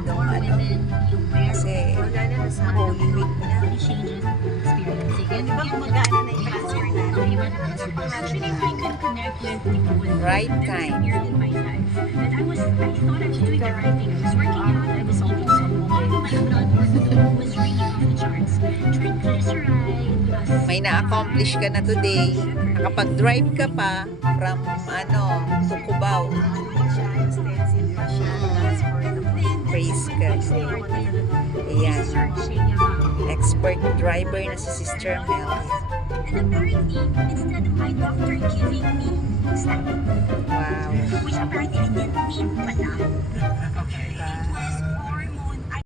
masyadong ano. Kasi Holy Week na. Di ba gumagana na yung pastor natin? Actually, I could connect with people. Right time. Weird in my life. And I thought I was doing the right thing. I was working out, I was eating someone. My blood was really off the charts. Triglyceride was... May na-accomplish ka na today. Nakapag-drive ka pa from to Cubao. Extensive pa siya. That's for the Praise God. Ayan. Expert driver na si Sister Mel. And apparently, instead of my doctor giving me statin, Wow. which apparently I didn't need pala,